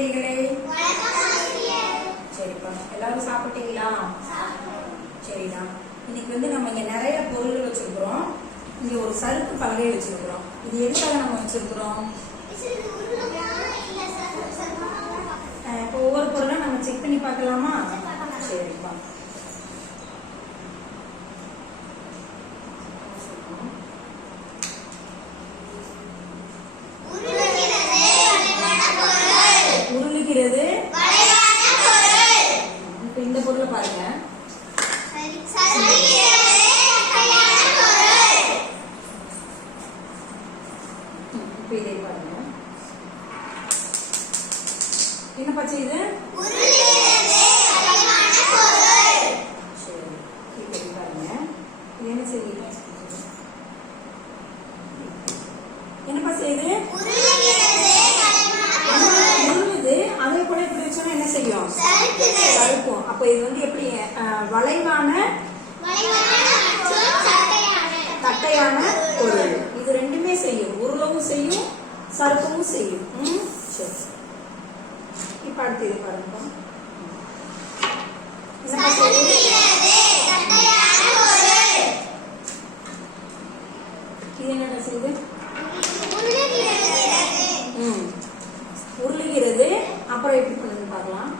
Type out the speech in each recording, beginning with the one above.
குழந்தைகளே. சரிப்பா, எல்லாரும் சாப்பிட்டீங்களா? சரிடா. இன்னைக்கு நம்ம இங்க நிறைய பொருள் வச்சிருக்கிறோம். இங்க ஒரு சறுக்கு பலகை வச்சிருக்கிறோம். இது எதுக்காக நம்ம வச்சிருக்கிறோம்? இப்போ ஒவ்வொரு பொருளும் நம்ம செக் பண்ணி பார்க்கலாமா? சரிப்பா. உருளுகிறது. இப்ப இந்த பொருளை பாருங்க. இப்ப இதை பாருங்க. என்ன பச்சை இது? சரி, இப்ப பாருங்க. இது என்ன செய்யுது? என்னப்பா செய்யுது? உருளுது. அதே போல இப்படி வச்சோம்னா என்ன செய்யும்? சறுக்கும். அப்ப இது எப்படி வளைவான தட்டையான பொருள். இது ரெண்டுமே செய்யும். உருளவும் செய்யும், சறுக்கவும் செய்யும். சரி, இப்ப அடுத்து இது பாருங்க. இது என்ன செய்யுது? உருளுகிறது. அப்புறம் எப்படி பண்ணுது பார்க்கலாம்.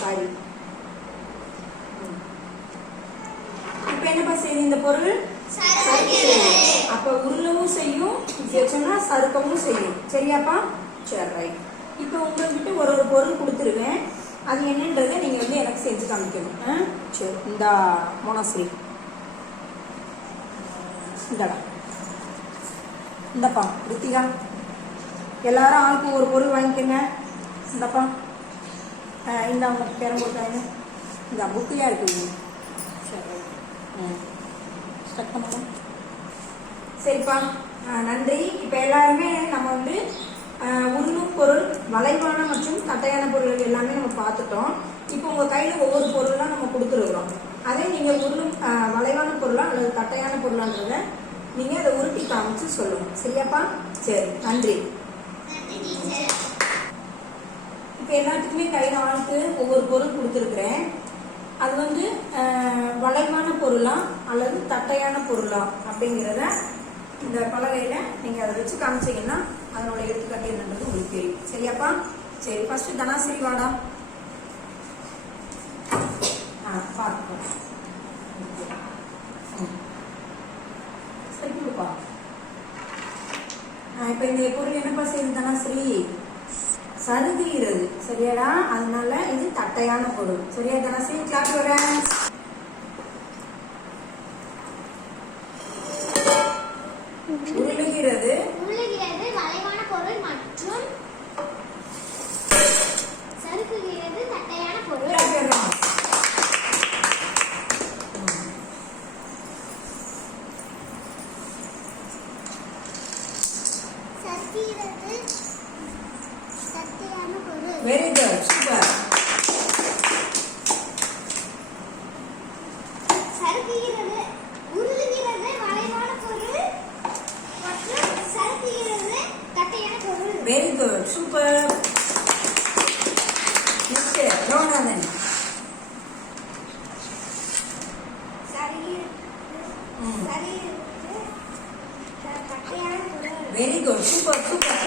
சாரி. இப்ப என்னப்பா செய்யுது இந்த பொருள்? அப்ப உருளவும் செய்யும், வச்சோம்னா சறுக்கவும் செய்யும். சரியாப்பா? சரி, ரைட். இப்ப உங்ககிட்ட ஒரு பொருள் கொடுத்துருவேன். அது என்னன்றதை நீங்க எனக்கு செஞ்சு காமிக்கணும். சரி, இந்த மோனஸ்ரீ இந்தப்பா. ரித்திகா, எல்லாரும் ஆளுக்கு ஒரு பொருள் வாங்கிக்கோங்க. இந்தப்பா, இந்த அவங்களுக்கு பேரம் போட்டாங்க. இந்த புக்கையா இருக்குங்க. சரி, ஸ்டார்ட் பண்ணலாம். சரிப்பா, நன்றி. இப்ப எல்லாருமே நம்ம உருளும் பொருள், வளைவான மற்றும் தட்டையான பொருள்கள் எல்லாமே நம்ம பார்த்துட்டோம். இப்போ உங்க கையில ஒவ்வொரு பொருளா நம்ம கொடுத்துருக்குறோம். அதே நீங்க உருளும் வளைவான பொருளா அல்லது தட்டையான பொருளான்றத நீங்க அதை உருட்டி காமிச்சு சொல்லணும். சரியாப்பா? சரி, நன்றி. இப்ப எல்லாத்துக்குமே கையில ஆளுக்கு ஒவ்வொரு பொருள் கொடுத்துருக்குறேன். அது வளைவான பொருளா அல்லது தட்டையான பொருளா அப்படிங்கிறத இந்த பலகையில நீங்க அதை வச்சு காமிச்சீங்கன்னா அதனோட எடுத்துக்காட்டு என்னன்றது உங்களுக்கு தெரியும். சரியாப்பா? சரி, ஃபர்ஸ்ட் தனாசிரி வாடா. பார்த்துக்கோ. சரி, கொடுப்பா. இப்ப இந்த பொருள் என்னப்பா செய்யுது தனாசிரி? சறுகுகிறது. சரியாடா? அதனால இது தட்டையான பொருள். சரியா தனாசிரி? கிளாஸ் வர. உருளுகிறது. வளைவான பொருள் மற்றும் சறுக்குகிறது தட்டையான பொருள். சறுக்குகிறது தட்டையான பொருள். Very good, super. சறுக்குகிறது, உருளுகிறது வளைவான பொருள் மற்றும் சறுக்குகிறது தட்டையான பொருள். Very good, super. Next Ronathan. தட்டையான பொருள். Very good, super super.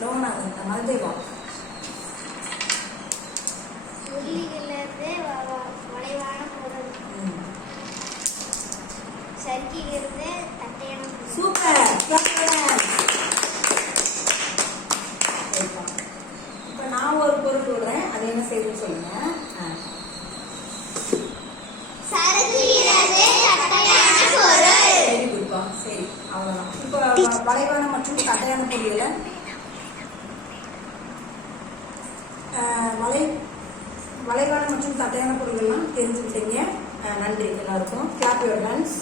Ronathan Maldeva. உருளுகிறது வளைவான பொருள். சறுக்குகிறது தட்டையான பொருள். சூப்பர். இப்ப நான் ஒரு பொருள் சொல்றேன், அது என்ன செய்யுதுன்னு சொல்லுங்க. சறுக்குகிறது தட்டையான பொருள். வெரி குட்பா. சரி, அவ்வளவுதான். இப்போ வளைவான மற்றும் தட்டையான பொருள்களை வளைவான மற்றும் தட்டையான பொருள்கள்லாம் தெரிஞ்சுக்கிட்டீங்க. நன்றி எல்லாருக்கும். Clap your hands.